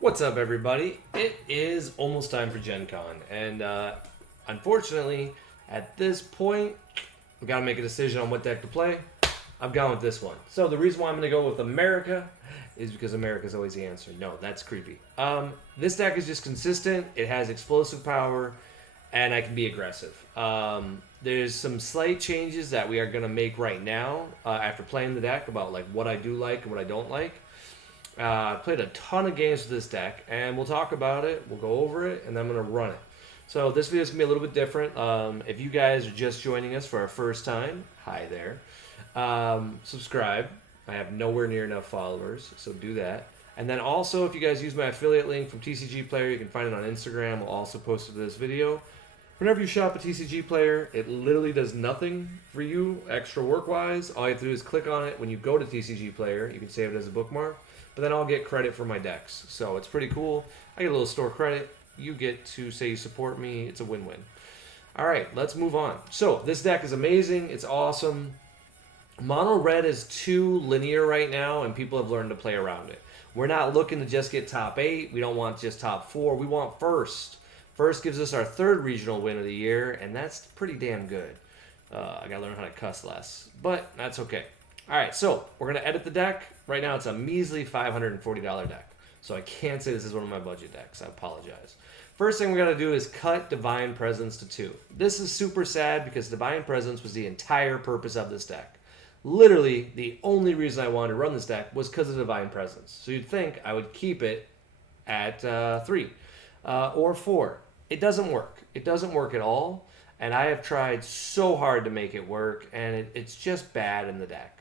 What's up, everybody? It is almost time for Gen Con, and unfortunately, at this point, we got to make a decision on what deck to play. I've gone with this one. So the reason why I'm going to go with America is because America's always the answer. No, that's creepy. This deck is just consistent. It has explosive power, and I can be aggressive. There's some slight changes that we are going to make right now after playing the deck about like what I do like and what I don't like. I played a ton of games with this deck, and we'll talk about it. We'll go over it, and then I'm going to run it. So this video is going to be a little bit different. If you guys are just joining us for our first time, hi there. Subscribe. I have nowhere near enough followers, so do that. And then also, if you guys use my affiliate link from TCG Player, you can find it on Instagram. I'll also post it to this video. Whenever you shop a TCG Player, it literally does nothing for you extra work-wise. All you have to do is click on it. When you go to TCG Player, you can save it as a bookmark. But then I'll get credit for my decks. So it's pretty cool. I get a little store credit. You get to say you support me. It's a win-win. All right, let's move on. So this deck is amazing. It's awesome. Mono red is too linear right now, and people have learned to play around it. We're not looking to just get top 8. We don't want just top 4. We want first. First gives us our third regional win of the year, and that's pretty damn good. I got to learn how to cuss less, but that's okay. All right, so we're going to edit the deck. Right now, it's a measly $540 deck. So I can't say this is one of my budget decks. I apologize. First thing we got to do is cut Divine Presence to 2. This is super sad because Divine Presence was the entire purpose of this deck. Literally, the only reason I wanted to run this deck was because of Divine Presence. So you'd think I would keep it at 3 or 4. It doesn't work. It doesn't work at all. And I have tried so hard to make it work, and it's just bad in the deck.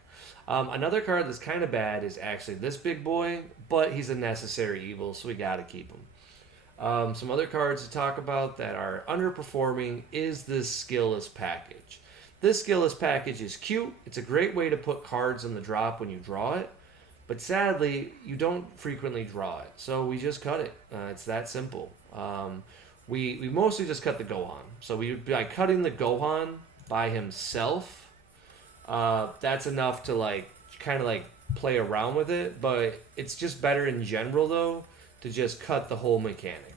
Another card that's kind of bad is actually this big boy, but he's a necessary evil, so we got to keep him. Some other cards to talk about that are underperforming is this Skillless package. This Skillless package is cute. It's a great way to put cards in the drop when you draw it, but sadly, you don't frequently draw it, so we just cut it. It's that simple. We mostly just cut the Gohan. So by cutting the Gohan by himself, that's enough to kind of play around with it, but it's just better in general though to just cut the whole mechanic.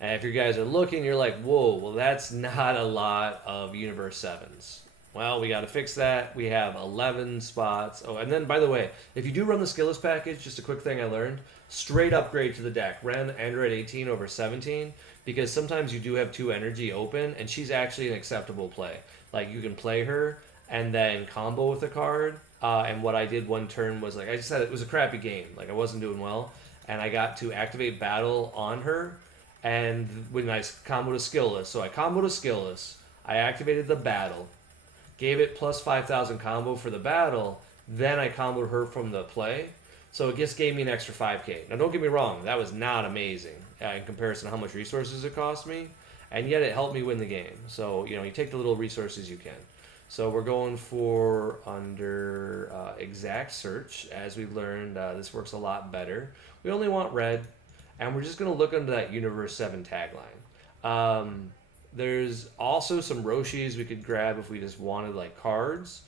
And if you guys are looking, you're like, whoa, well that's not a lot of Universe 7s. Well, we got to fix that. We have 11 spots. Oh, and then by the way, if you do run the Skillless package, just a quick thing I learned, straight upgrade to the deck. Ran Android 18 over 17 because sometimes you do have 2 energy open, and she's actually an acceptable play. Like, you can play her and then combo with a card. And what I did one turn was, like I said, it was a crappy game. Like, I wasn't doing well. And I got to activate battle on her. And when I comboed a Skillless. So I comboed a Skillless. I activated the battle. Gave it plus 5,000 combo for the battle. Then I comboed her from the play. So it just gave me an extra 5k. Now, don't get me wrong. That was not amazing in comparison to how much resources it cost me. And yet it helped me win the game. So, you take the little resources you can. So we're going for under exact search. As we've learned, this works a lot better. We only want red. And we're just going to look under that Universe 7 tagline. There's also some Roshis we could grab if we just wanted, cards.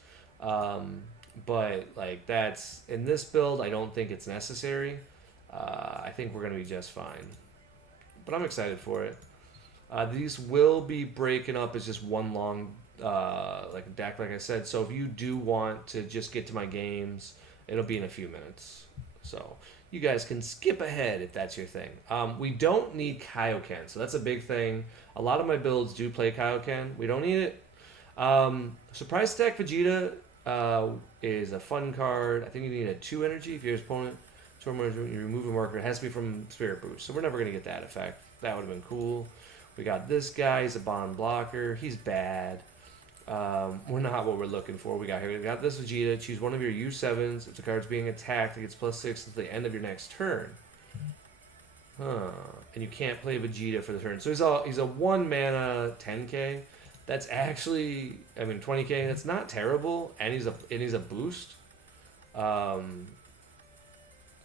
But, that's... In this build, I don't think it's necessary. I think we're going to be just fine. But I'm excited for it. These will be breaking up as just one long a deck, like I said. So if you do want to just get to my games, it'll be in a few minutes. So you guys can skip ahead if that's your thing. We don't need Kaioken, so that's a big thing. A lot of my builds do play Kaioken. We don't need it. Surprise Attack Vegeta is a fun card. I think you need a 2 energy if your opponent you remove a marker. It has to be from Spirit Boost, so we're never going to get that effect. That would have been cool. We got this guy. He's a bond blocker. He's bad. We're not what we're looking for. We got this Vegeta. Choose one of your U7s. If the card's being attacked, it gets +6 at the end of your next turn. And you can't play Vegeta for the turn. So he's a 1 mana 10k. That's actually, 20k. That's not terrible, and he's a boost.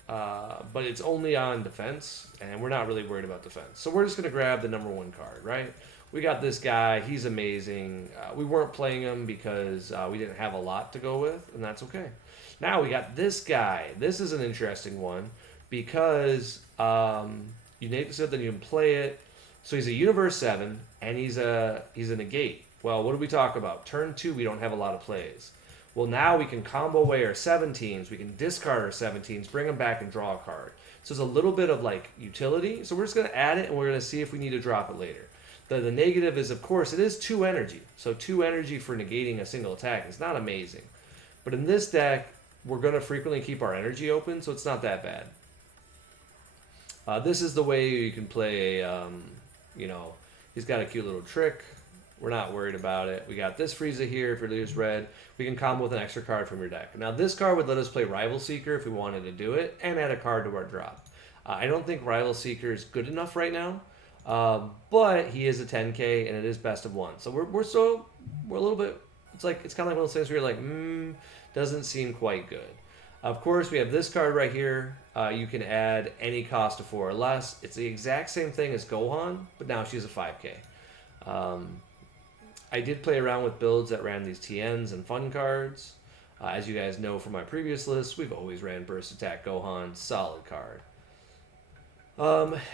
But it's only on defense, and we're not really worried about defense. So we're just going to grab the number 1 card, right? We got this guy. He's amazing. We weren't playing him because we didn't have a lot to go with, and that's okay. Now we got this guy. This is an interesting one. because you negate this, then you can play it. So he's a Universe 7, and he's a negate. Well, what do we talk about? Turn 2, we don't have a lot of plays. Well, now we can combo away our 17s, we can discard our 17s, bring them back and draw a card. So it's a little bit of like utility. So we're just going to add it, and we're going to see if we need to drop it later. The negative is, of course, it is 2 energy. So 2 energy for negating a single attack is not amazing. But in this deck, we're going to frequently keep our energy open, so it's not that bad. This is the way you can play a, he's got a cute little trick. We're not worried about it. We got this Frieza here. If your leader's red, we can combo with an extra card from your deck. Now, this card would let us play Rival Seeker if we wanted to do it, and add a card to our drop. I don't think Rival Seeker is good enough right now. But he is a 10K and it is best of 1. So we're a little bit, it's kind of like one of those things where you're like, doesn't seem quite good. Of course, we have this card right here. You can add any cost of 4 or less. It's the exact same thing as Gohan, but now she's a 5K. I did play around with builds that ran these TNs and fun cards. As you guys know from my previous lists, we've always ran Burst Attack Gohan, solid card.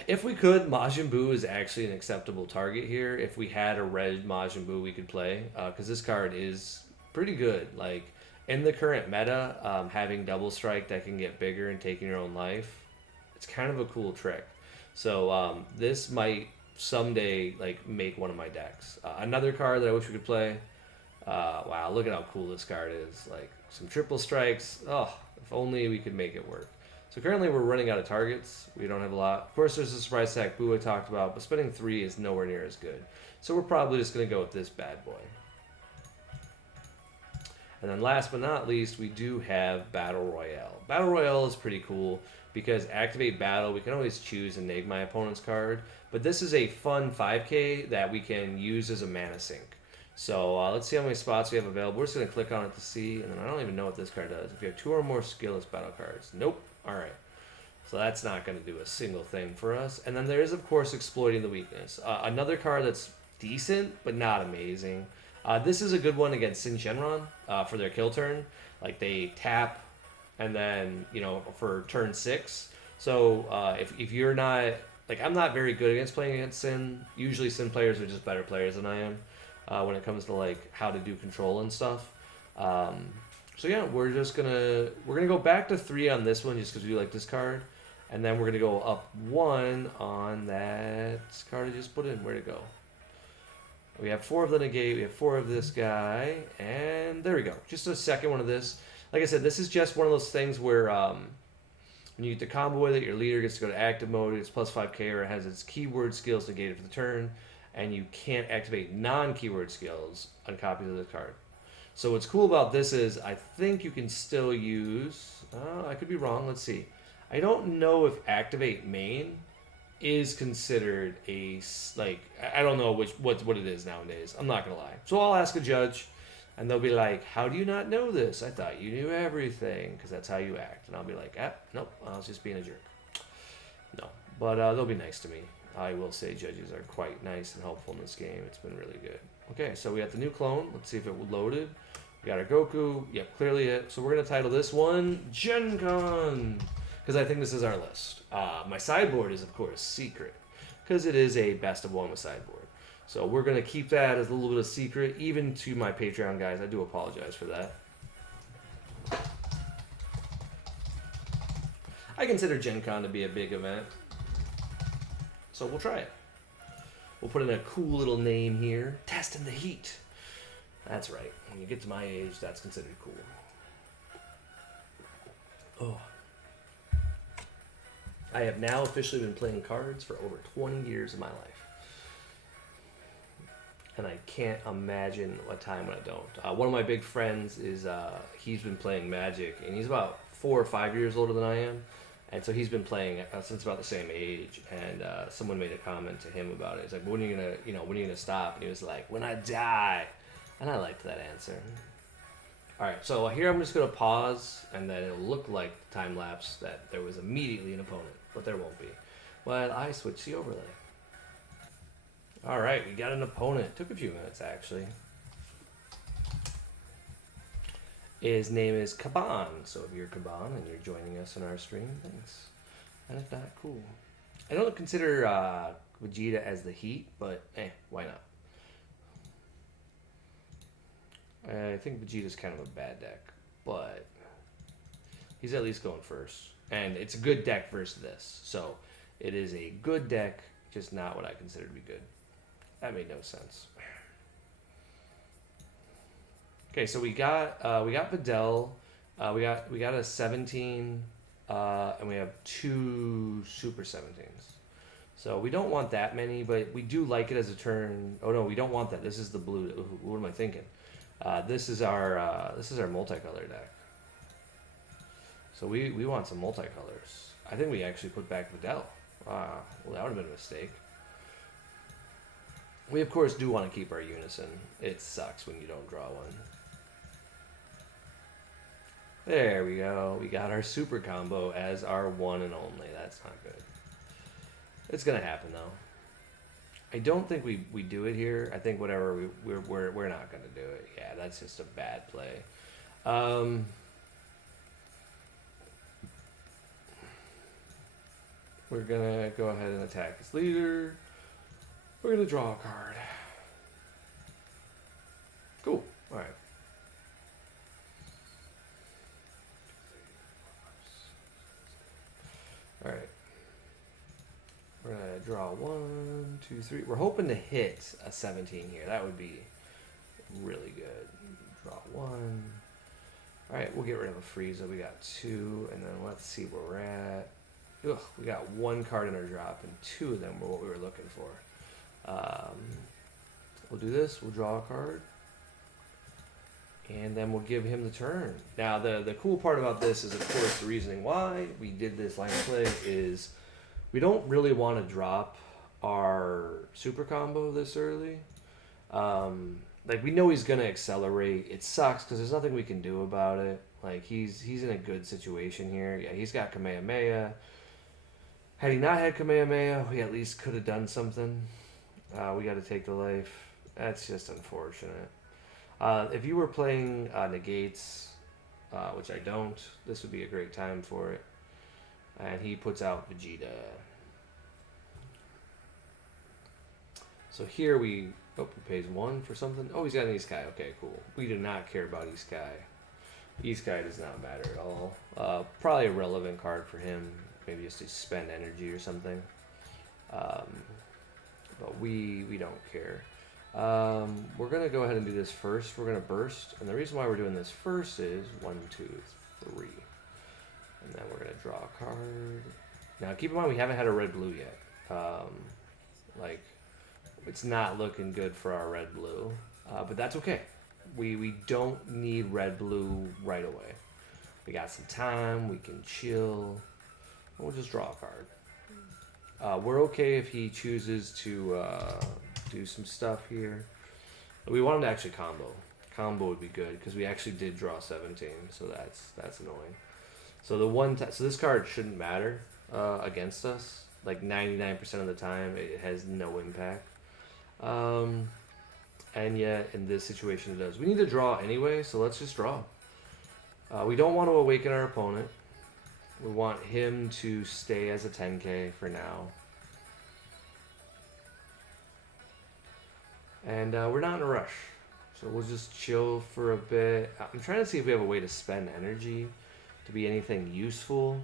If we could, Majin Buu is actually an acceptable target here. If we had a red Majin Buu we could play, because this card is pretty good. Like, in the current meta, having Double Strike that can get bigger and taking your own life, it's kind of a cool trick. So this might someday like make one of my decks. Another card that I wish we could play. Wow, look at how cool this card is. Like, some triple strikes. Oh, if only we could make it work. So currently we're running out of targets. We don't have a lot. Of course, there's the surprise attack Buu I talked about, but spending 3 is nowhere near as good. So we're probably just going to go with this bad boy. And then last but not least, we do have Battle Royale. Battle Royale is pretty cool because activate battle, we can always choose and neg my opponent's card. But this is a fun 5K that we can use as a mana sink. So let's see how many spots we have available. We're just going to click on it to see, and then I don't even know what this card does. If you have 2 or more skillless battle cards. Nope. All right. So that's not going to do a single thing for us. And then there is, of course, exploiting the weakness. Another card that's decent, but not amazing. This is a good one against Sin Shenron for their kill turn. Like, they tap, and then, for turn 6. So if you're not... Like, I'm not very good against playing against Sin. Usually Sin players are just better players than I am when it comes to, like, how to do control and stuff. So yeah, we're gonna go back to 3 on this one just because we like this card, and then we're gonna go up 1 on that card I just put in. Where'd it go? We have 4 of the negate, we have 4 of this guy, and there we go. Just a second one of this. Like I said, this is just one of those things where when you get the combo with it, your leader gets to go to active mode. It's plus 5K, or it has its keyword skills negated for the turn, and you can't activate non-keyword skills on copies of this card. So what's cool about this is I think you can still use... I could be wrong. Let's see. I don't know if activate main is considered a... Like, I don't know what it is nowadays. I'm not going to lie. So I'll ask a judge, and they'll be like, how do you not know this? I thought you knew everything, because that's how you act. And I'll be like, nope, I was just being a jerk. No, but they'll be nice to me. I will say judges are quite nice and helpful in this game. It's been really good. Okay, so we have the new clone. Let's see if it loaded. We got our Goku. Yep, clearly it. So we're going to title this one Gencon, because I think this is our list. My sideboard is, of course, secret, because it is a best of 1 with sideboard. So we're going to keep that as a little bit of secret, even to my Patreon guys. I do apologize for that. I consider Gen Con to be a big event, so we'll try it. We'll put in a cool little name here. Testing the heat. That's right. When you get to my age, that's considered cool. Oh. I have now officially been playing cards for over 20 years of my life. And I can't imagine a time when I don't. One of my big friends is, he's been playing Magic, and he's about 4 or 5 years older than I am. And so he's been playing since about the same age, and someone made a comment to him about it. He's like, when are you gonna stop? And he was like, when I die. And I liked that answer. All right, so here I'm just gonna pause, and then it'll look like the time lapse that there was immediately an opponent, but there won't be. While I switch the overlay. All right, we got an opponent. It took a few minutes actually. His name is Kaban. So if you're Kaban and you're joining us on our stream, thanks. And if not, cool. I don't consider Vegeta as the Heat, but why not? I think Vegeta's kind of a bad deck, but he's at least going first. And it's a good deck versus this. So it is a good deck, just not what I consider to be good. That made no sense. Okay, so we got Videl, we got a 17, and we have 2 Super 17s. So we don't want that many, but we do like it as a turn. Oh no, we don't want that. This is the blue. What am I thinking? This is our multicolor deck. So we want some multicolors. I think we actually put back Videl. Well, that would have been a mistake. We of course do want to keep our unison. It sucks when you don't draw one. There we go. We got our super combo as our one and only. That's not good. It's gonna happen though. I don't think we do it here. I think whatever we're not gonna do it. Yeah, that's just a bad play. We're gonna go ahead and attack his leader. We're gonna draw a card. Cool. All right. All right. We're gonna draw 1, 2, 3. We're hoping to hit a 17 here. That would be really good. Draw 1. All right, we'll get rid of a Frieza. We got 2, and then let's see where we're at. Ugh, we got 1 card in our drop, and 2 of them were what we were looking for. We'll do this. We'll draw a card, and then we'll give him the turn. Now, the cool part about this is, of course, the reasoning why we did this line of play is we don't really want to drop our super combo this early. Like, we know he's gonna accelerate. It sucks because there's nothing we can do about it. Like, he's in a good situation here. Yeah, he's got Kamehameha. Had he not had Kamehameha, we at least could have done something. We got to take the life. That's just unfortunate. If you were playing negates, which I don't, this would be a great time for it. And he puts out Vegeta. So here he pays 1 for something. Oh, he's got an Iskai. Okay, cool. We do not care about Iskai. Iskai does not matter at all. Probably a relevant card for him. Maybe just to spend energy or something. But we don't care. We're going to go ahead and do this first. We're going to burst. And the reason why we're doing this first is 1, 2, 3. And then we're going to draw a card. Now, keep in mind, we haven't had a red-blue yet. Like, it's not looking good for our red-blue. But that's okay. We don't need red-blue right away. We got some time. We can chill. We'll just draw a card. We're okay if he chooses to do some stuff here. We want him to actually combo. Combo would be good because we actually did draw 17, so that's annoying. So so this card shouldn't matter against us. Like 99% of the time, it has no impact. And yet in this situation, it does. We need to draw anyway, so let's just draw. We don't want to awaken our opponent. We want him to stay as a 10K for now. And we're not in a rush. So we'll just chill for a bit. I'm trying to see if we have a way to spend energy to be anything useful.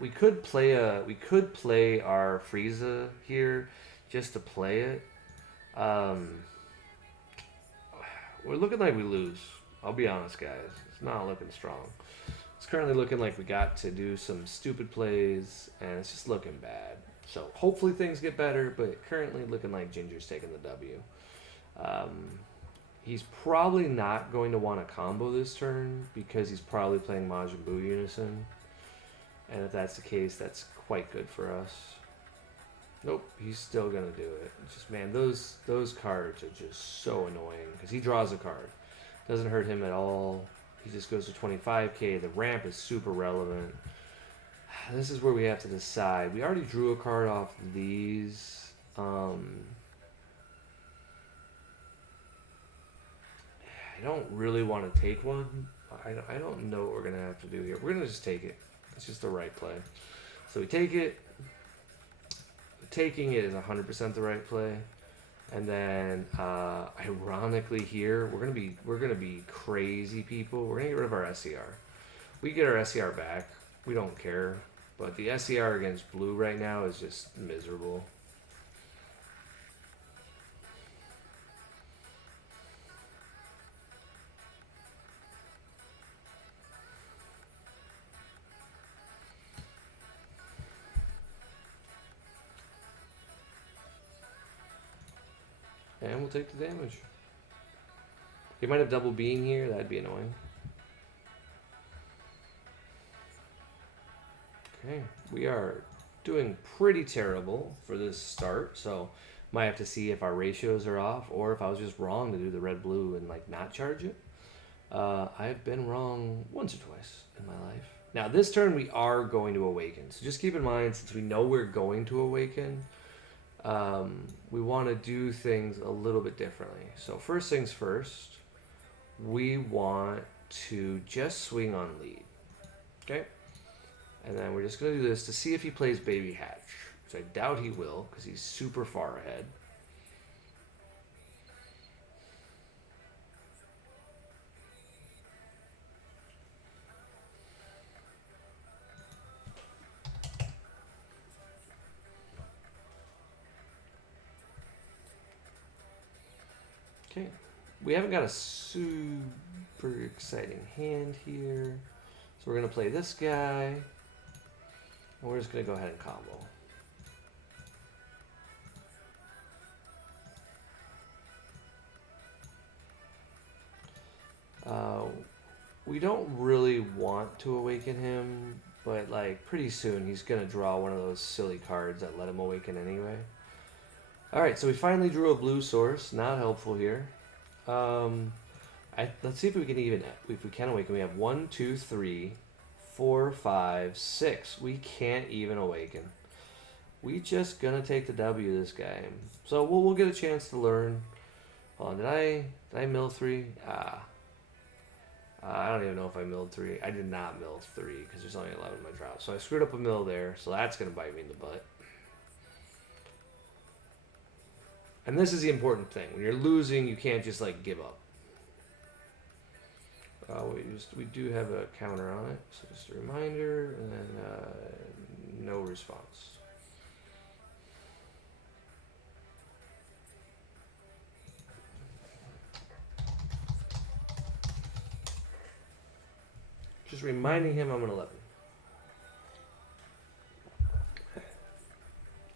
We could play our Frieza here just to play it. We're looking like we lose. I'll be honest, guys. It's not looking strong. It's currently looking like we got to do some stupid plays, and it's just looking bad. So hopefully things get better, but currently looking like Ginger's taking the W. He's probably not going to want to combo this turn because he's probably playing Majin Buu Unison. And if that's the case, that's quite good for us. Nope, he's still going to do it. It's just, man, those cards are just so annoying because he draws a card. Doesn't hurt him at all. He just goes to 25K. The ramp is super relevant. This is where we have to decide. We already drew a card off these. I don't really want to take one. I don't know what we're going to have to do here. We're going to just take it. It's just the right play. So we take it. Taking it is 100% the right play. And then, ironically, here we're gonna be crazy people. We're gonna get rid of our SCR. We get our SCR back. We don't care. But the SCR against blue right now is just miserable. And we'll take the damage. He might have double being here. That'd be annoying. Okay, we are doing pretty terrible for this start, so might have to see if our ratios are off or if I was just wrong to do the red blue and like not charge it. I've been wrong once or twice in my life. Now this turn we are going to awaken, so just keep in mind since we know we're going to awaken, we want to do things a little bit differently. So first things first, we want to just swing on lead. Okay? And then we're just going to do this to see if he plays Baby Hatch, which I doubt he will because he's super far ahead. Okay. We haven't got a super exciting hand here. So we're going to play this guy. And we're just going to go ahead and combo. We don't really want to awaken him, but like pretty soon he's going to draw one of those silly cards that let him awaken anyway. Alright, so we finally drew a blue source. Not helpful here. Let's see if we can even, if we can awaken. We have 1, 2, 3, 4, 5, 6. We can't even awaken. We just gonna take the W this game. So we'll get a chance to learn. Hold on, did I mill 3? I don't even know if I milled 3. I did not mill 3 because there's only 11 in my drop. So I screwed up a mill there. So that's gonna bite me in the butt. And this is the important thing. When you're losing, you can't just like give up. We do have a counter on it, so just a reminder, and then no response. Just reminding him I'm an 11.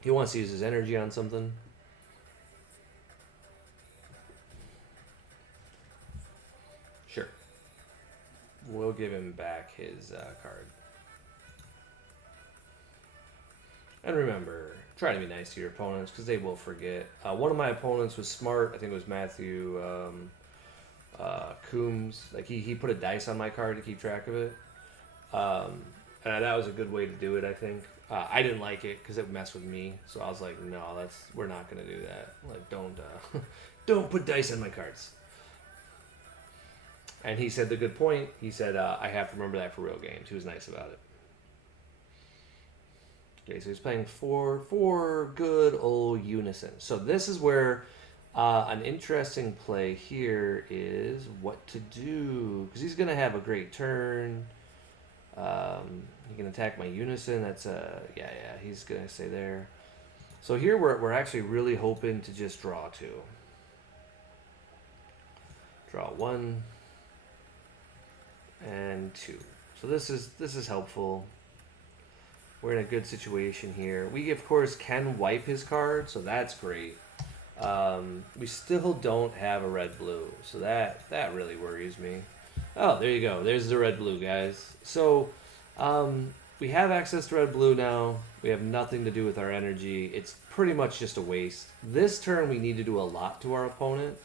He wants to use his energy on something. Sure. We'll give him back his card. And remember, try to be nice to your opponents because they will forget. One of my opponents was smart. I think it was Matthew Coombs. Like he put a dice on my card to keep track of it. And that was a good way to do it, I think. I didn't like it because it messed with me. So I was like, no, we're not gonna do that. Like, don't put dice on my cards. And he said the good point. He said, I have to remember that for real games. He was nice about it. Okay, so he's playing four good old unison. So this is where an interesting play here is what to do. Because he's going to have a great turn. He can attack my unison. That's yeah, he's going to stay there. So here we're actually really hoping to just draw 2. Draw 1 and 2. So this is helpful. We're in a good situation here. We of course can wipe his card, so that's great. We still don't have a red blue, so that really worries me. Oh, there you go. There's the red blue, guys. So we have access to red blue now. We have nothing to do with our energy. It's pretty much just a waste. This turn we need to do a lot to our opponent,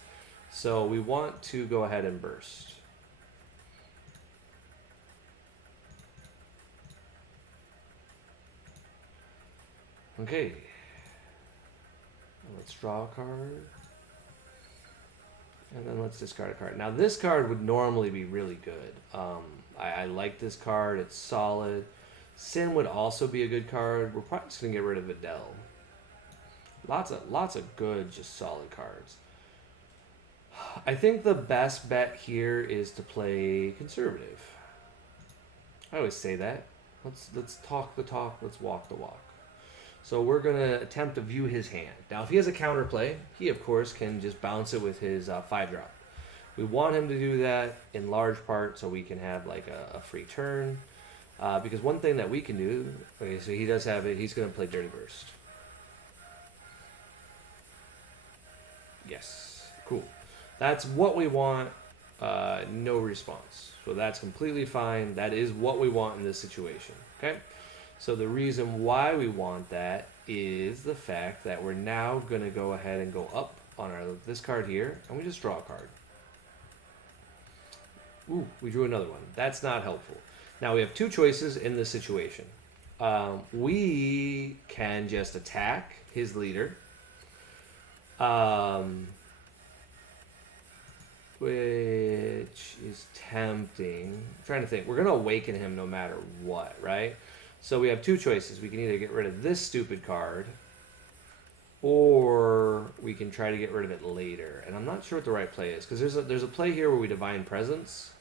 so we want to go ahead and burst. Okay. Let's draw a card. And then let's discard a card. Now this card would normally be really good. I like this card. It's solid. Sin would also be a good card. We're probably just gonna get rid of Adele. Lots of good, just solid cards. I think the best bet here is to play conservative. I always say that. Let's talk the talk. Let's walk the walk. So we're gonna attempt to view his hand. Now, if he has a counterplay, he of course can just bounce it with his 5-drop. We want him to do that in large part so we can have like a free turn. Because one thing that we can do, okay, so he does have it. He's gonna play Dirty Burst. Yes, cool. That's what we want. No response. So that's completely fine. That is what we want in this situation. Okay. So the reason why we want that is the fact that we're now going to go ahead and go up on this card here, and we just draw a card. Ooh, we drew another one. That's not helpful. Now we have two choices in this situation. We can just attack his leader, which is tempting. I'm trying to think. We're going to awaken him no matter what, right? So we have two choices. We can either get rid of this stupid card, or we can try to get rid of it later. And I'm not sure what the right play is, because there's a play here where we Divine Presence,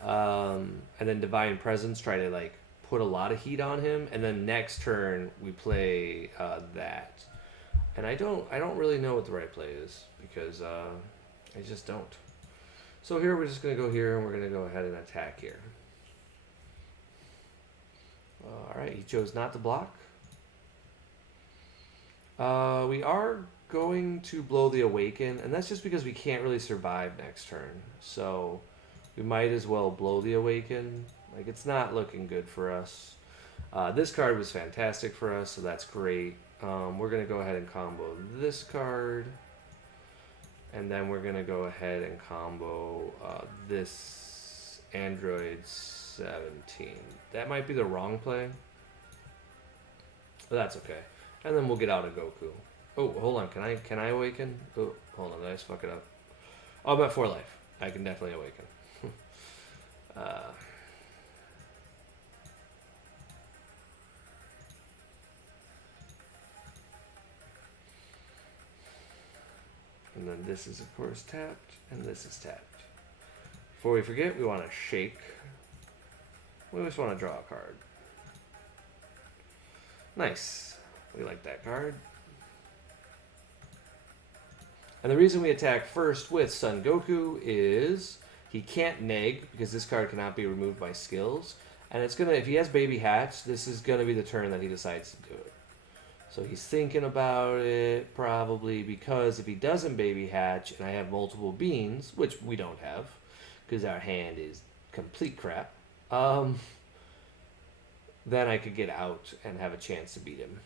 and then Divine Presence try to like put a lot of heat on him, and then next turn we play that. And I don't really know what the right play is, because I just don't. So here we're just going to go here, and we're going to go ahead and attack here. Alright, he chose not to block. We are going to blow the Awaken, and that's just because we can't really survive next turn. So we might as well blow the Awaken. Like, it's not looking good for us. This card was fantastic for us, so that's great. We're going to go ahead and combo this card. And then we're going to go ahead and combo this Android 17. That might be the wrong play. But that's okay. And then we'll get out of Goku. Oh, hold on. Can I awaken? Oh, hold on. Did I just fuck it up? Oh, I'm at 4 life. I can definitely awaken. And then this is, of course, tapped. And this is tapped. Before we forget, we want to shake. We just want to draw a card. Nice. We like that card. And the reason we attack first with Son Goku is he can't neg because this card cannot be removed by skills. And it's gonna, if he has Baby Hatch, this is gonna be the turn that he decides to do it. So he's thinking about it probably, because if he doesn't Baby Hatch and I have multiple beans, which we don't have because our hand is complete crap, then I could get out and have a chance to beat him.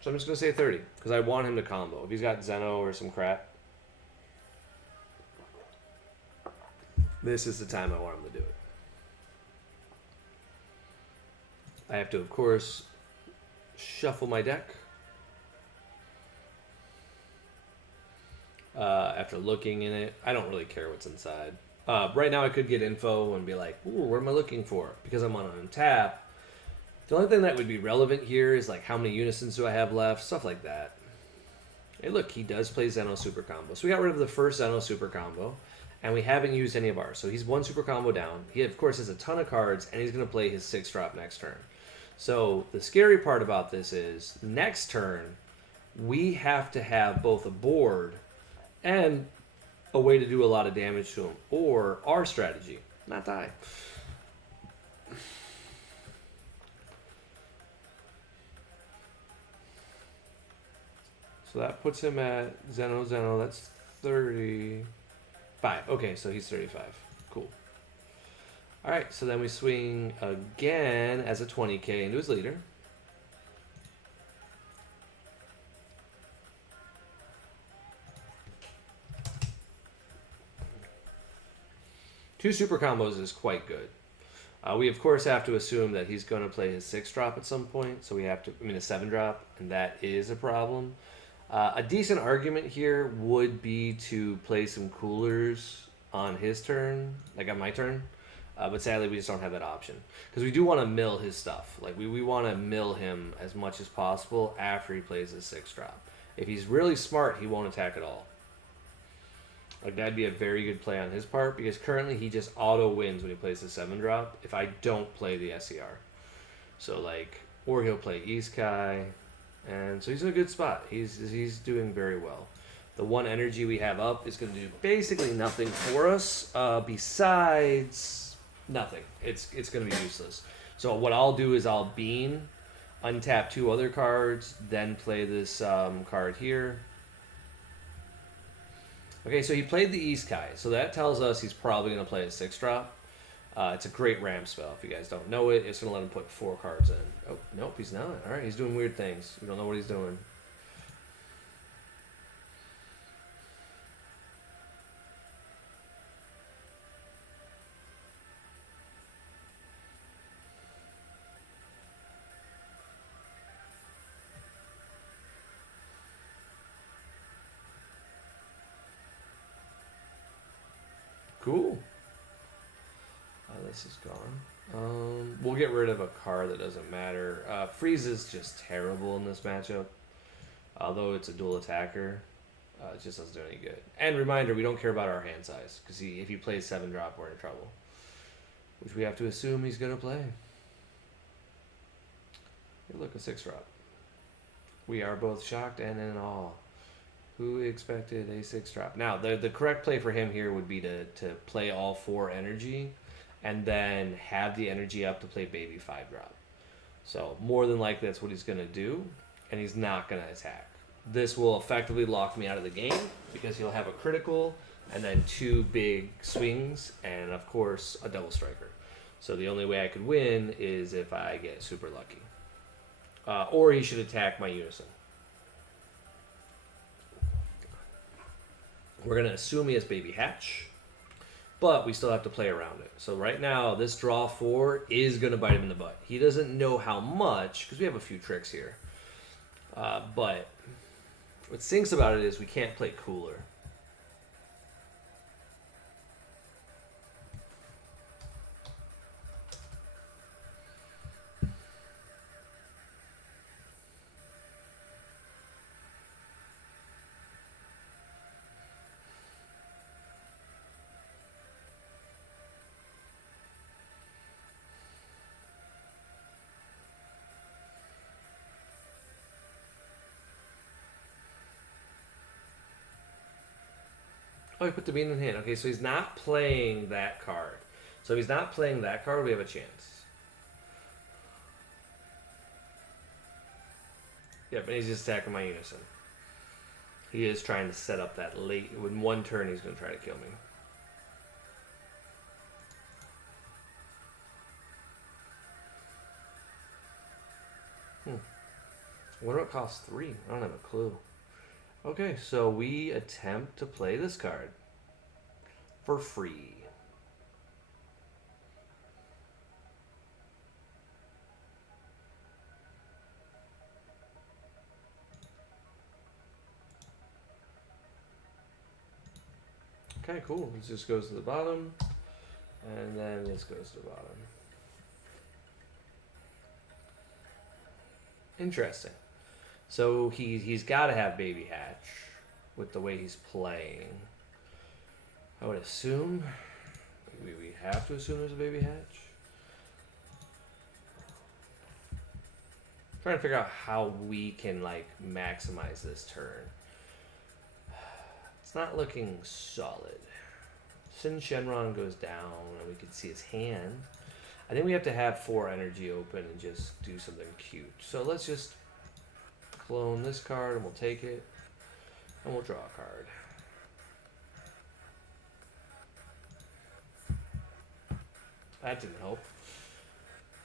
So I'm just going to say 30, because I want him to combo. If he's got Zeno or some crap, this is the time I want him to do it. I have to, of course, shuffle my deck. After looking in it, I don't really care what's inside. Right now I could get info and be like, ooh, what am I looking for? Because I'm on untap. The only thing that would be relevant here is like how many unisons do I have left, stuff like that. Hey, look, he does play Zeno Super Combo. So we got rid of the first Zeno Super Combo, and we haven't used any of ours. So he's one Super Combo down. He, of course, has a ton of cards, and he's going to play his 6-drop next turn. So the scary part about this is next turn, we have to have both a board and a way to do a lot of damage to him, or our strategy, not die. So that puts him at Zeno, that's 35. Okay, so he's 35. Cool. Alright, so then we swing again as a 20k into his leader. Two super combos is quite good. We of course have to assume that he's going to play his 6-drop at some point, so we have to, a 7-drop, and that is a problem. A decent argument here would be to play some coolers on his turn, like on my turn. But sadly, we just don't have that option because we do want to mill his stuff. Like we want to mill him as much as possible after he plays his 6-drop. If he's really smart, he won't attack at all. Like that'd be a very good play on his part because currently he just auto wins when he plays the 7-drop if I don't play the SCR. So like, or he'll play Iskai, and so he's in a good spot. He's doing very well. The one energy we have up is going to do basically nothing for us besides nothing. It's going to be useless. So what I'll do is I'll beam, untap 2 other cards, then play this card here. Okay, so he played the Iskai, so that tells us he's probably going to play a 6-drop. It's a great ramp spell. If you guys don't know it, it's going to let him put 4 cards in. Oh, nope, he's not. All right, he's doing weird things. We don't know what he's doing. Cool. This is gone. We'll get rid of a card that doesn't matter. Freeze is just terrible in this matchup. Although it's a dual attacker, it just doesn't do any good. And reminder, we don't care about our hand size. Because if he plays 7-drop, we're in trouble. Which we have to assume he's going to play. Hey, look, a 6-drop. We are both shocked and in awe. Who expected a 6-drop? Now, the correct play for him here would be to play all 4 energy and then have the energy up to play baby 5-drop. So more than likely that's what he's going to do, and he's not going to attack. This will effectively lock me out of the game because he'll have a critical and then 2 big swings and, of course, a double striker. So the only way I could win is if I get super lucky. Or he should attack my unison. We're going to assume he has baby hatch, but we still have to play around it. So right now, this draw 4 is going to bite him in the butt. He doesn't know how much, because we have a few tricks here. But what stinks about it is we can't play cooler. Oh, he put the bean in hand. Okay, so he's not playing that card. So if he's not playing that card, we have a chance. Yep, and he's just attacking my unison. He is trying to set up that late. In 1 turn, he's going to try to kill me. I wonder what costs 3. I don't have a clue. Okay, so we attempt to play this card for free. Okay, cool. This just goes to the bottom, and then this goes to the bottom. Interesting. So he's got to have baby hatch with the way he's playing. I would assume we have to assume there's a baby hatch. Trying to figure out how we can like maximize this turn. It's not looking solid. Sin Shenron goes down, and we can see his hand. I think we have to have 4 energy open and just do something cute. So let's just clone this card, and we'll take it, and we'll draw a card. That didn't help.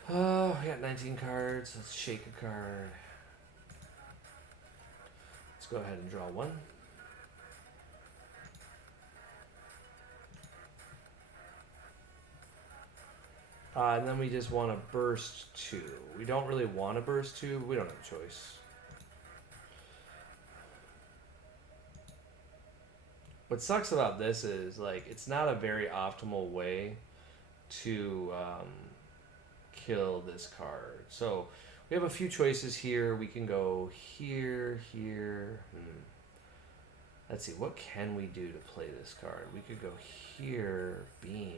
Oh, we got 19 cards. Let's shake a card. Let's go ahead and draw 1. And then we just want to burst 2. We don't really want to burst 2, but we don't have a choice. What sucks about this is like it's not a very optimal way to kill this card. So we have a few choices here. We can go here, here. Let's see, what can we do to play this card? We could go here, Bean,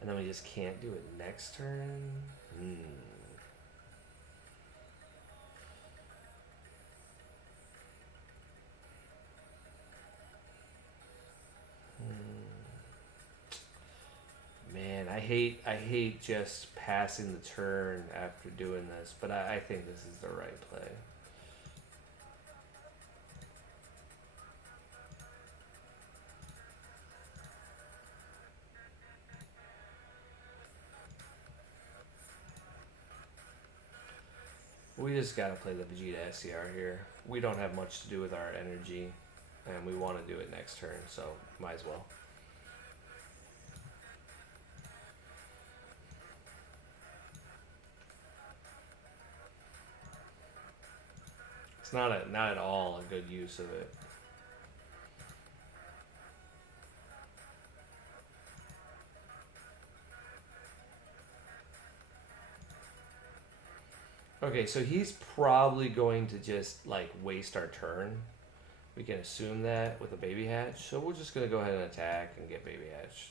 and then we just can't do it next turn. Man, I hate just passing the turn after doing this, but I think this is the right play. We just gotta play the Vegeta SCR here. We don't have much to do with our energy, and we want to do it next turn, so might as well. It's not at all a good use of it. Okay, so he's probably going to just like waste our turn. We can assume that with a baby hatch. So we're just gonna go ahead and attack and get baby hatched.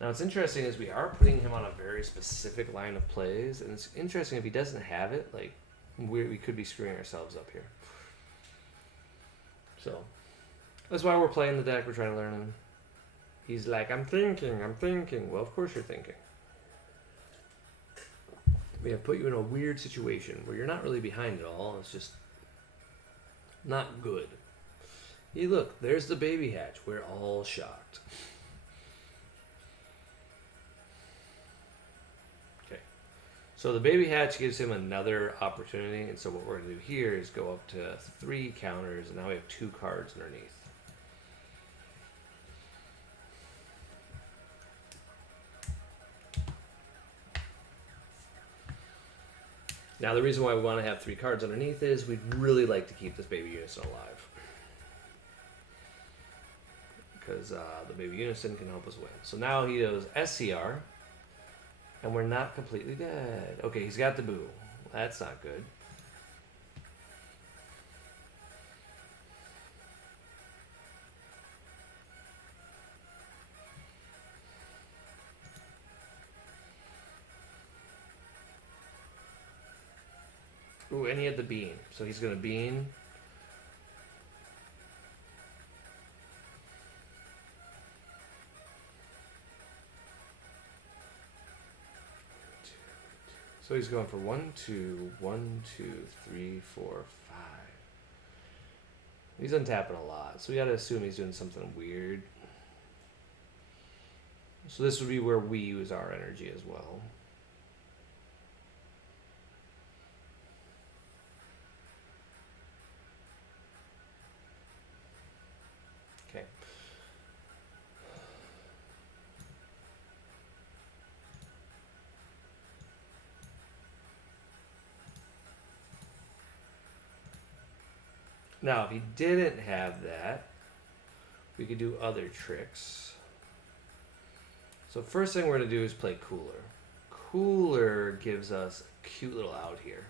Now, what's interesting is we are putting him on a very specific line of plays, and it's interesting if he doesn't have it, like, we could be screwing ourselves up here. So, that's why we're playing the deck, we're trying to learn him. He's like, I'm thinking. Well, of course you're thinking. We have put you in a weird situation where you're not really behind it all, it's just not good. Hey, look, there's the baby hatch. We're all shocked. So the baby hatch gives him another opportunity, and so what we're going to do here is go up to 3 counters, and now we have 2 cards underneath. Now the reason why we want to have 3 cards underneath is we'd really like to keep this baby unison alive. Because the baby unison can help us win. So now he does SCR. And we're not completely dead. Okay, he's got the boo. That's not good. Ooh, and he had the bean. So he's going to bean. So he's going for 1, 2, 1, 2, 3, 4, 5. He's untapping a lot, so we gotta assume he's doing something weird. So this would be where we use our energy as well. Okay. Now, if he didn't have that, we could do other tricks. So first thing we're going to do is play Cooler. Cooler gives us a cute little out here.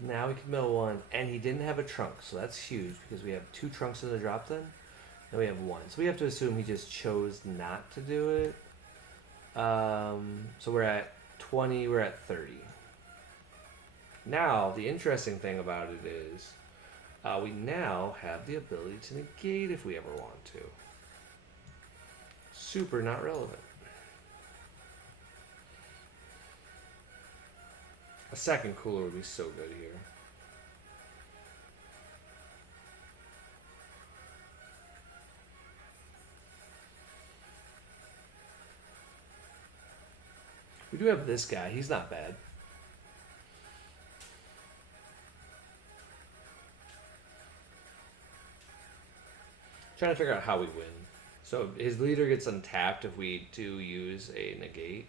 Now we can mill 1, and he didn't have a trunk, so that's huge because we have 2 trunks in the drop then. Then we have 1. So we have to assume he just chose not to do it. So we're at 20, we're at 30. Now, the interesting thing about it is we now have the ability to negate if we ever want to. Super not relevant. A second Cooler would be so good here. We do have this guy. He's not bad. Trying to figure out how we win. So his leader gets untapped if we do use a negate.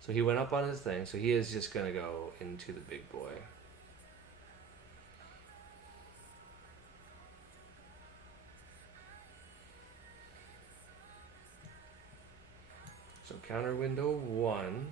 So he went up on his thing. So he is just going to go into the big boy. So counter window 1.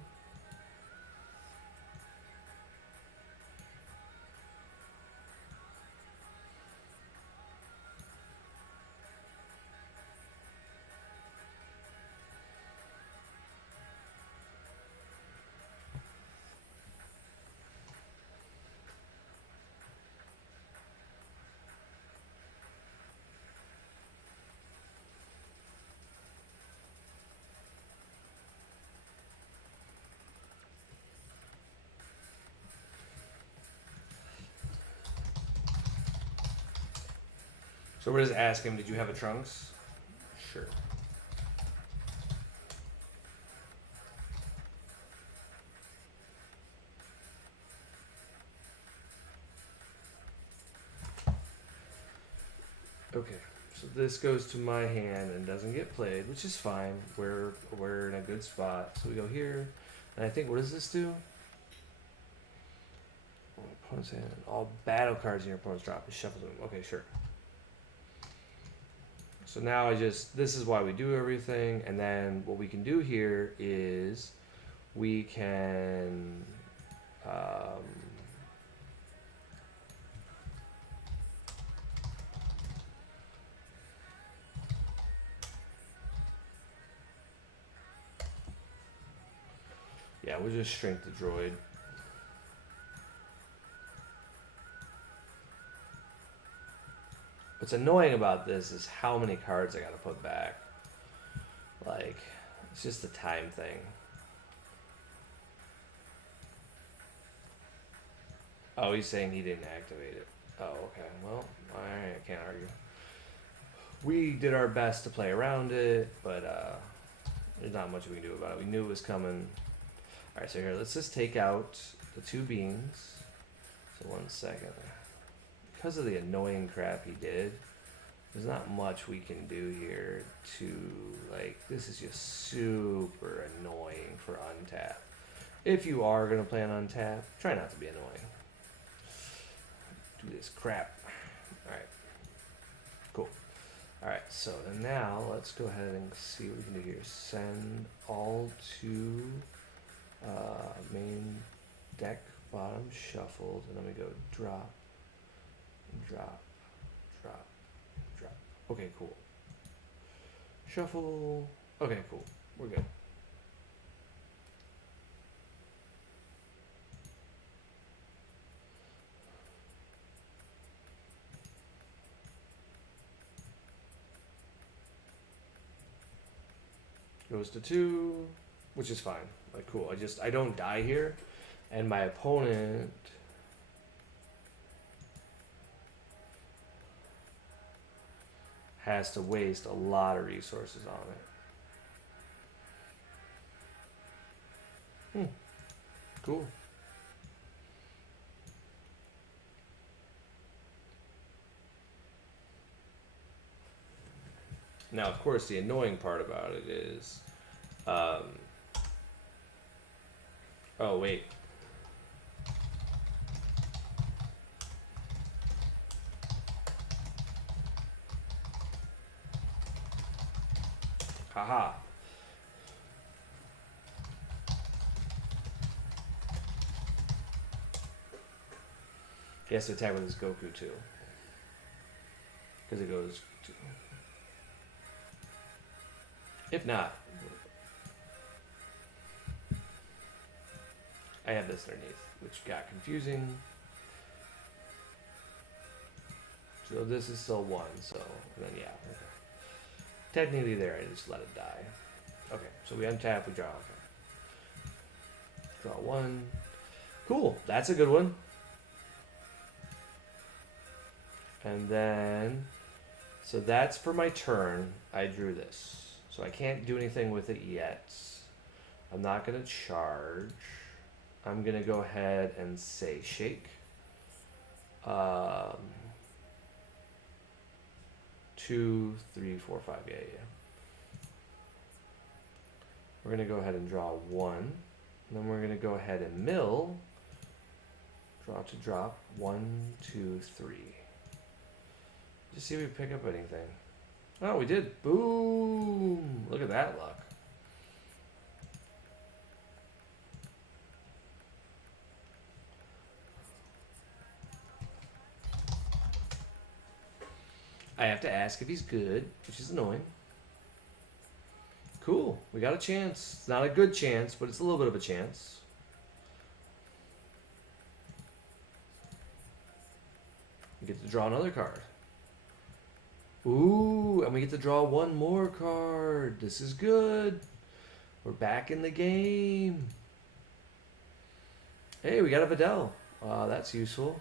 So we're just asking him, did you have a Trunks? Sure. Okay, so this goes to my hand and doesn't get played, which is fine. We're in a good spot. So we go here, and I think, what does this do? Opponent's hand. All battle cards in your opponent's drop is shuffled them. Okay, sure. So now this is why we do everything, and then what we can do here is we can yeah, we'll just shrink the droid. What's annoying about this is how many cards I gotta put back. Like, it's just a time thing. Oh, he's saying he didn't activate it. Oh, okay. Well, alright, I can't argue. We did our best to play around it, but there's not much we can do about it. We knew it was coming. Alright, so here, let's just take out the 2 beans. So 1 second. Because of the annoying crap he did, there's not much we can do here to, like, this is just super annoying for untap. If you are going to play on untap, try not to be annoying. Do this crap. Alright. Cool. Alright, so then now let's go ahead and see what we can do here. Send all to main deck bottom shuffled, and then we go drop, drop, drop, drop. Okay, cool. Shuffle. Okay, cool. We're good. Goes to 2, which is fine. Like, cool. I don't die here, and my opponent has to waste a lot of resources on it. Cool. Now, of course, the annoying part about it is, oh wait. Haha. He has to attack with his Goku too. Because it goes to... If not, I have this underneath, which got confusing. So this is still 1, so, and then yeah. Okay. Technically there, I just let it die. Okay, so we untap, we draw. Okay. Draw 1. Cool, that's a good one. And then, so that's for my turn. I drew this. So I can't do anything with it yet. I'm not going to charge. I'm going to go ahead and say shake. 2, 3, 4, 5. Yeah. We're going to go ahead and draw 1. And then we're going to go ahead and mill. Draw to drop. 1, 2, 3. Just see if we pick up anything. Oh, we did. Boom! Look at that luck. I have to ask if he's good, which is annoying. Cool. We got a chance. It's not a good chance, but it's a little bit of a chance. We get to draw another card. Ooh, and we get to draw one more card. This is good. We're back in the game. Hey, we got a Vidal. That's useful.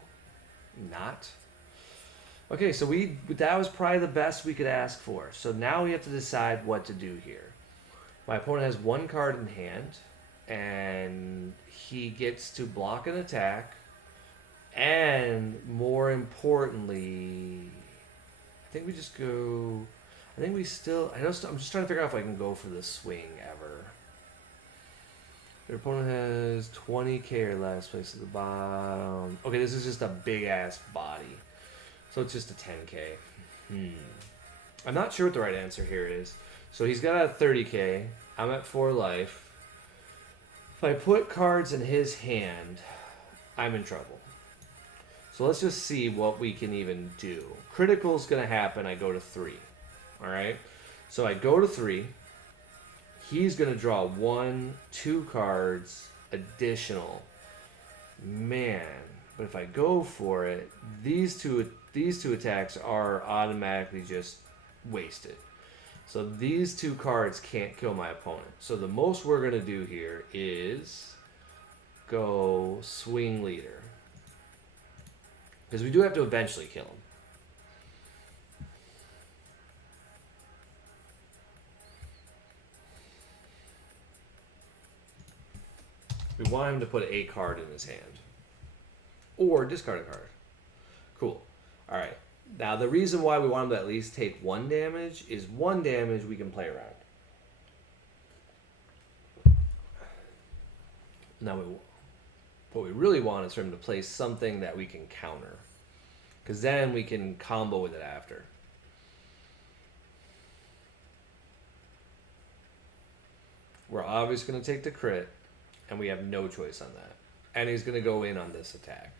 Not. Okay, so that was probably the best we could ask for. So now we have to decide what to do here. My opponent has one card in hand, and he gets to block an attack, and more importantly, I think we just go. I think we still. I'm just trying to figure out if I can go for the swing ever. Your opponent has 20k or less, place at the bottom. Okay, this is just a big ass body. So it's just a 10k. I'm not sure what the right answer here is. So he's got a 30k. I'm at 4 life. If I put cards in his hand, I'm in trouble. So let's just see what we can even do. Critical's going to happen. I go to 3. All right? So I go to 3. He's going to draw 1, 2 cards additional. Man. But if I go for it, these two attacks are automatically just wasted. So these 2 cards can't kill my opponent. So the most we're going to do here is go swing leader. Because we do have to eventually kill him. We want him to put a card in his hand. Or discard a card. Cool. Alright. Now, the reason why we want him to at least take 1 damage is 1 damage we can play around. Now, what we really want is for him to play something that we can counter. Because then we can combo with it after. We're obviously going to take the crit, and we have no choice on that. And he's going to go in on this attack.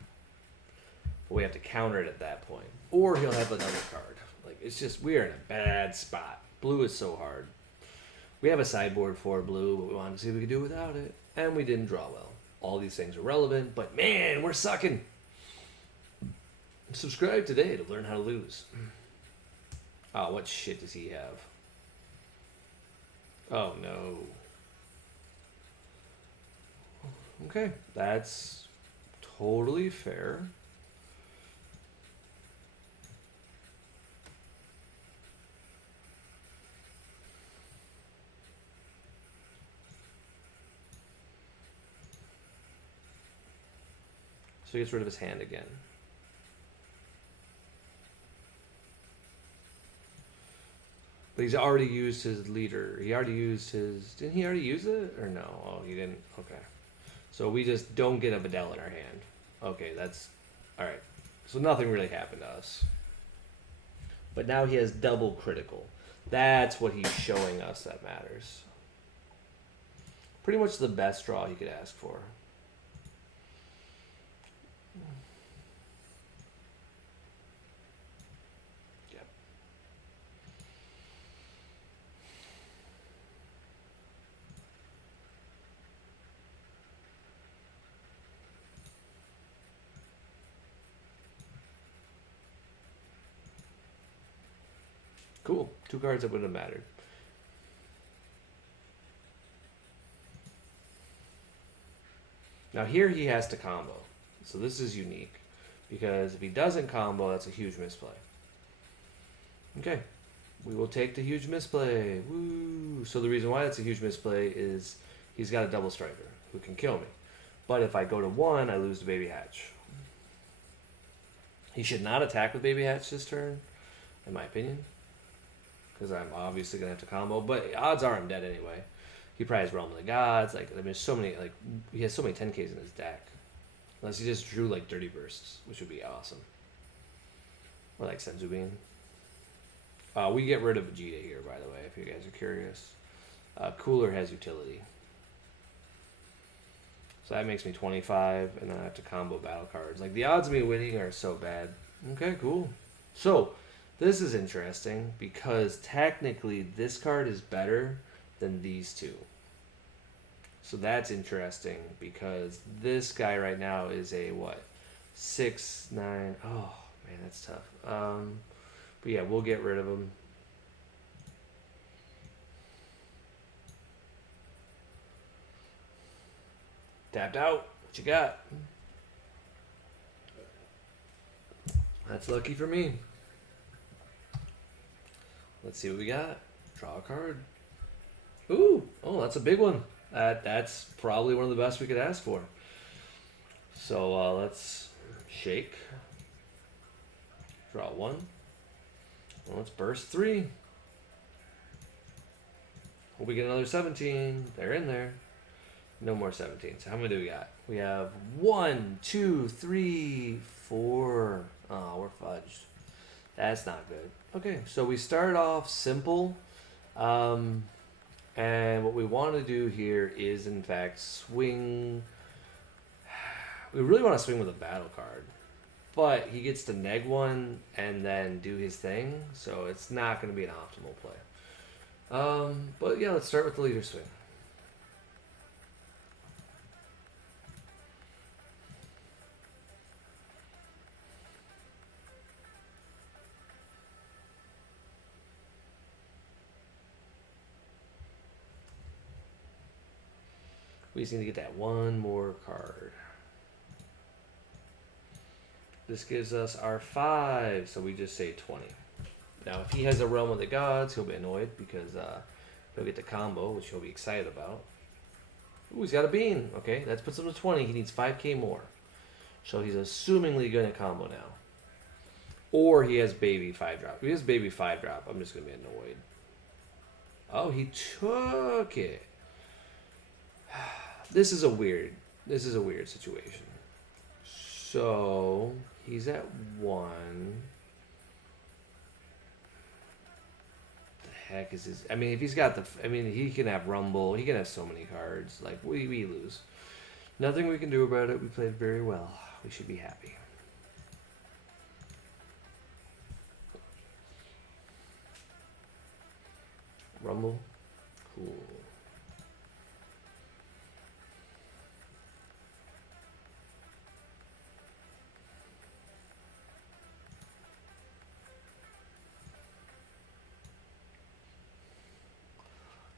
But we have to counter it at that point. Or he'll have another card. Like, it's just, we are in a bad spot. Blue is so hard. We have a sideboard for blue, but we wanted to see if we could do without it. And we didn't draw well. All these things are relevant, but man, we're sucking. Subscribe today to learn how to lose. Oh, what shit does he have? Oh, no. Okay, that's totally fair. So he gets rid of his hand again. But he's already used his leader. He already used his... Didn't he already use it? Or no? Oh, he didn't. Okay. So we just don't get a Vidal in our hand. Okay, that's... Alright. So nothing really happened to us. But now he has double critical. That's what he's showing us that matters. Pretty much the best draw he could ask for. Yep. Cool. 2 cards that wouldn't have mattered. Now here he has to combo. So this is unique. Because if he doesn't combo, that's a huge misplay. Okay. We will take the huge misplay. Woo! So the reason why that's a huge misplay is he's got a double striker who can kill me. But if I go to 1, I lose to Baby Hatch. He should not attack with Baby Hatch this turn, in my opinion. Because I'm obviously going to have to combo. But odds are I'm dead anyway. He probably has Realm of the Gods. Like, I mean, there's so many, like, he has so many 10Ks in his deck. Unless he just drew, like, Dirty Bursts, which would be awesome. Or, like, Senzu Bean. We get rid of Vegeta here, by the way, if you guys are curious. Cooler has utility. So that makes me 25, and then I have to combo battle cards. Like, the odds of me winning are so bad. Okay, cool. So, this is interesting, because technically this card is better than these two. So that's interesting, because this guy right now is a, what? 6, 9... Oh, man, that's tough. But yeah, we'll get rid of him. Tapped out. What you got? That's lucky for me. Let's see what we got. Draw a card. Ooh. Oh, that's a big one. That's probably one of the best we could ask for. So let's shake. Draw 1. Well, let's burst 3. Hope we get another 17. They're in there. No more 17s. How many do we got? We have 1, 2, 3, 4. Oh, we're fudged. That's not good. Okay, so we start off simple. And what we want to do here is, in fact, swing. We really want to swing with a battle card. But he gets to neg 1 and then do his thing. So it's not going to be an optimal play. But yeah, let's start with the leader swing. We just need to get that one more card. This gives us our 5, so we just say 20. Now, if he has a Realm of the Gods, he'll be annoyed because he'll get the combo, which he'll be excited about. Ooh, he's got a bean. Okay, that puts him to 20. He needs 5k more. So he's assumingly going to combo now. Or he has baby 5-drop. If he has baby 5-drop, I'm just going to be annoyed. Oh, he took it. This is a weird situation. So he's at 1. The heck is his? I mean, if he's got the, I mean, he can have Rumble. He can have so many cards. Like we lose. Nothing we can do about it. We played very well. We should be happy. Rumble, cool.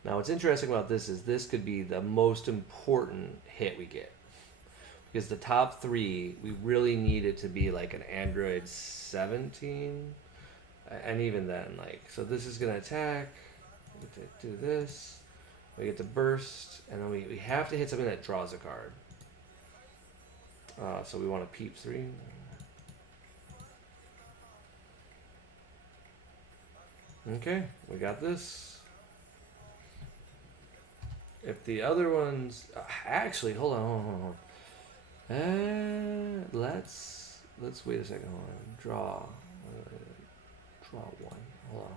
Now, what's interesting about this is this could be the most important hit we get. Because the top 3, we really need it to be like an Android 17. And even then, like, so this is going to attack. We get to do this. We get to burst. And then we have to hit something that draws a card. So we want to peep 3. Okay, we got this. If the other ones, actually, hold on. Let's wait a second. Hold on. Draw 1. Hold on.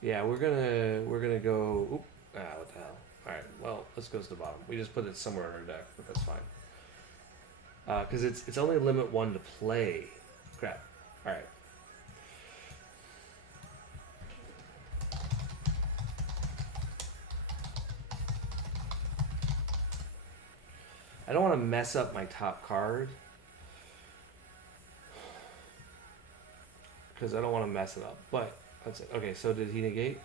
Yeah, we're gonna go. Oop, what the hell? All right. Well, let's go to the bottom. We just put it somewhere on our deck, but that's fine. Because it's only limit 1 to play. Crap. All right. I don't want to mess up my top card because I don't want to mess it up. But that's it. Okay, so did he negate?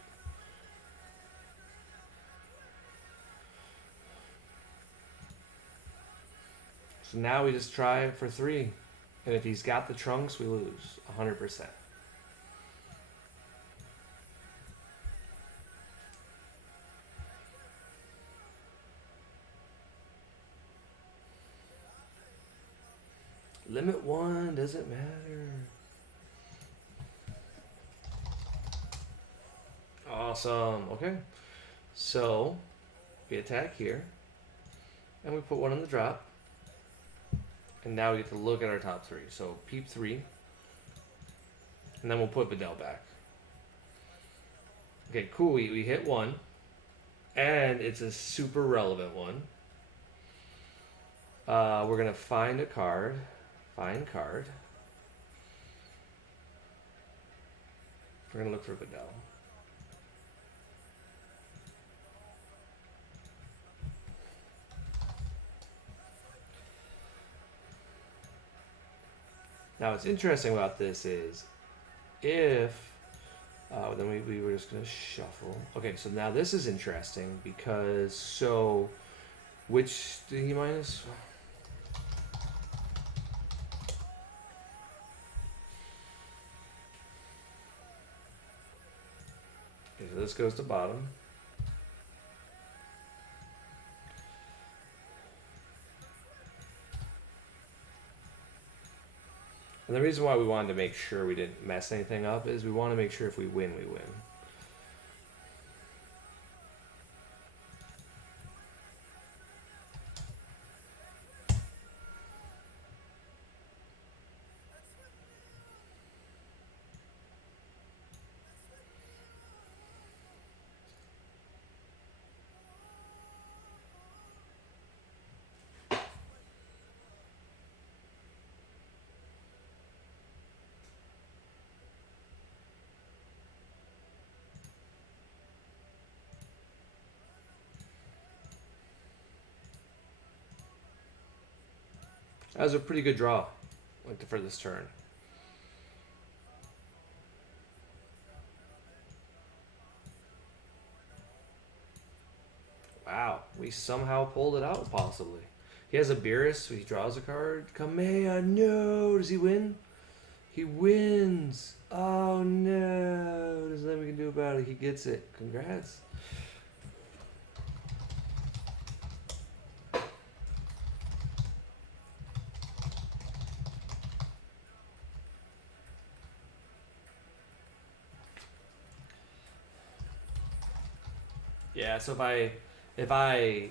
So now we just try for 3. And if he's got the trunks, we lose 100%. Limit 1, doesn't matter. Awesome. Okay. So, we attack here. And we put one on the drop. And now we get to look at our top 3. So, peep 3. And then we'll put Vidal back. Okay, cool. We hit 1. And it's a super relevant one. We're going to find a card. Find card. We're going to look for Vidal. Now, what's interesting about this is if then we were just going to shuffle. Okay, so now this is interesting because so which did he minus? Okay, so this goes to bottom. And the reason why we wanted to make sure we didn't mess anything up is we want to make sure if we win, we win. That was a pretty good draw for this turn. Wow, we somehow pulled it out, possibly. He has a Beerus, so he draws a card. Kamea, no! Does he win? He wins! Oh no! There's nothing we can do about it. He gets it. Congrats. Yeah, so if I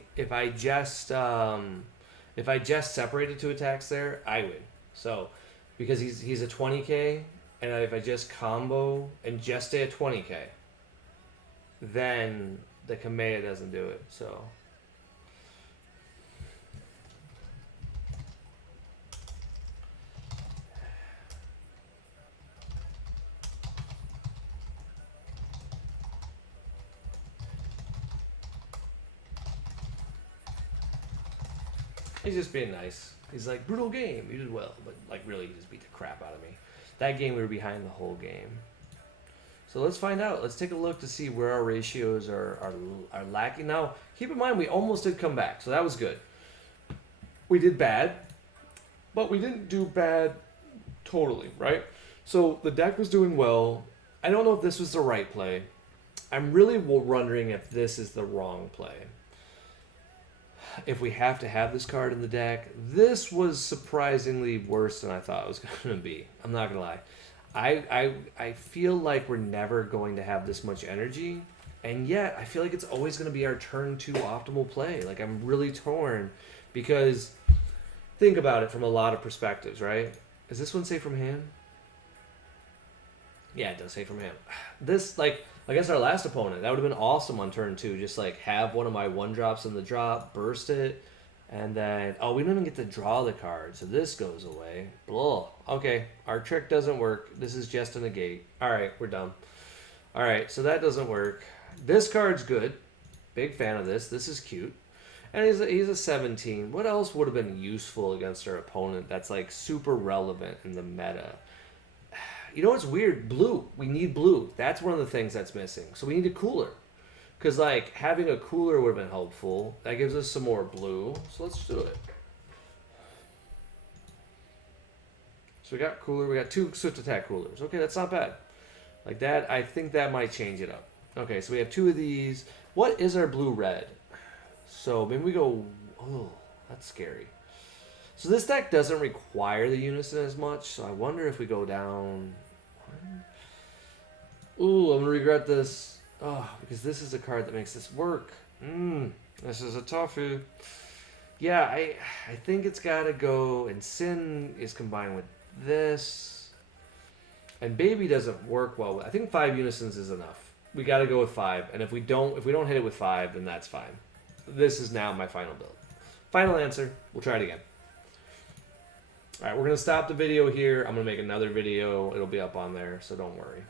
just separated two attacks there, I win. So because he's a 20k, and if I just combo and just stay at 20k, then the Kamea doesn't do it. So he's just being nice. He's like, brutal game, you did well, but like really he just beat the crap out of me. That game we were behind the whole game. So let's find out. Let's take a look to see where our ratios are lacking. Now, keep in mind we almost did come back, so that was good. We did bad, but we didn't do bad totally, right? So the deck was doing well. I don't know if this was the right play. I'm really wondering if this is the wrong play. If we have to have this card in the deck, this was surprisingly worse than I thought it was going to be. I'm not going to lie. I feel like we're never going to have this much energy, and yet I feel like it's always going to be our turn 2 optimal play. Like, I'm really torn because think about it from a lot of perspectives, right? Is this one safe from hand? Yeah, it does say from hand. This, like, against our last opponent, that would have been awesome on turn 2. Just, like, have one of my 1-drops in the drop, burst it, and then... Oh, we don't even get to draw the card, so this goes away. Blah. Okay, our trick doesn't work. This is just a negate. Alright, we're done. Alright, so that doesn't work. This card's good. Big fan of this. This is cute. And he's a 17. What else would have been useful against our opponent that's, like, super relevant in the meta? You know what's weird? Blue. We need blue. That's one of the things that's missing. So we need a cooler. Because, like, having a cooler would have been helpful. That gives us some more blue. So let's do it. So we got cooler. We got 2 swift attack coolers. Okay, that's not bad. Like that, I think that might change it up. Okay, so we have 2 of these. What is our blue-red? So maybe we go... Oh, that's scary. So this deck doesn't require the unison as much, so I wonder if we go down... Ooh, I'm going to regret this. Oh, because this is a card that makes this work. This is a toughie. Yeah, I think it's got to go, and Sin is combined with this. And Baby doesn't work well. I think 5 unisons is enough. We got to go with 5, and if we don't hit it with 5, then that's fine. This is now my final build. Final answer. We'll try it again. All right, we're going to stop the video here. I'm going to make another video. It'll be up on there, so don't worry.